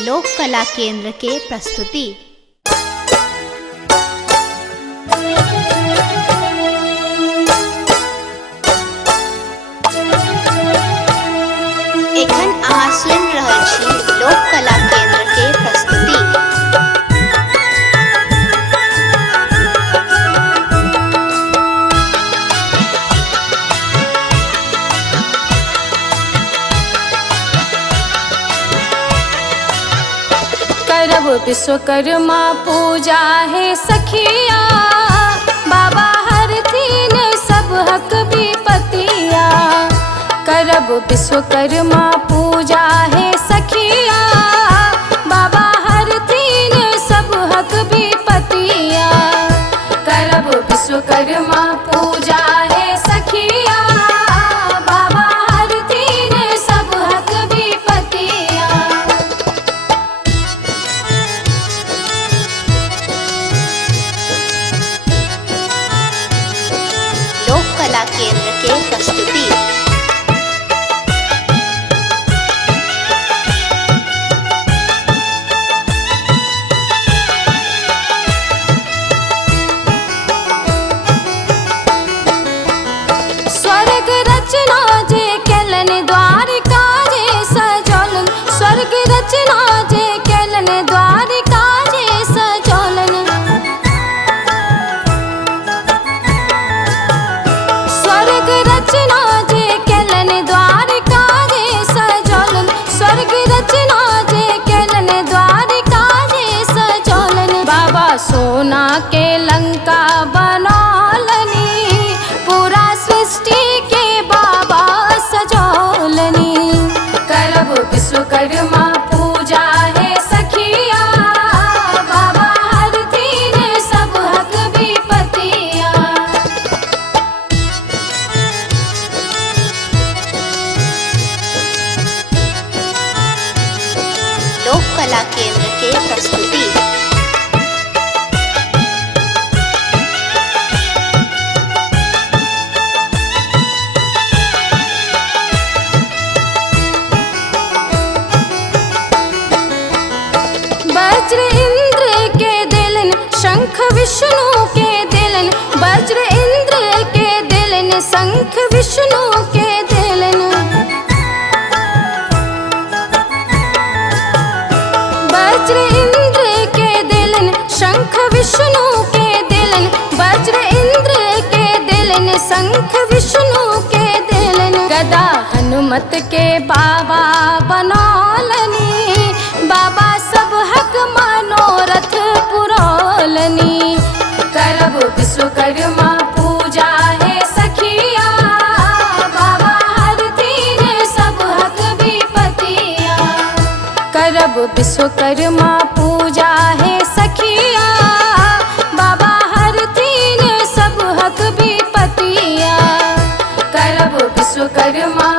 लोक कला केंद्र के प्रस्तुति। एखन अहाँ सुनि रहल छी लोक कला केंद्र के प्रस्तुति। करब विश्वकर्मा पूजा है सखिया, बाबा हरथिन सब हक विपतिया। करब विश्वकर्मा पूजा है सखिया, बाबा हरथिन सब हक विपतिया। करब विश्वकर्मा पूजा है सखिया, बाबा हरथिन सब हक विपतिया। लोक कला केंद्र के प्रस्तुति। स्वर्ग रचना जे केलन द्वारिका जे सजौलन। स्वर्ग रचना जे केलन द्वारिका जे सजौलन। स्वर्ग रचना जे केलन द्वारिका जे सजौलन। स्वर्ग रचना जे केलन द्वारिका जे सजौलन। बाबा सोना के लंका बनौलनी, पूरा सृष्टि के बाबा सजौलनी। करब विश्वकर्मा पूजा है सखिया, बाबा हरथिन सब हक विपतिया। लोक कला केंद्र के प्रस्तुति। वज्र इंद्र के दिलन, शंख विष्णु के दिलन। वज्र इंद्र के दिलन, शंख विष्णु के दिलन। वज्र इंद्र के दिलन, शंख विष्णु के दिलन। वज्र इंद्र के दिलन, शंख विष्णु के दिलन। गदा हनुमत के बाबा बनौलनी, बाबा सब हक मनोरथ पुरौलनी। करब विश्वकर्मा पूजा है सखिया, बाबा हरथिन सब हक विपतिया। करब विश्वकर्मा पूजा है सखिया, बाबा हरथिन सब हक विपतिया। करब विश्वकर्मा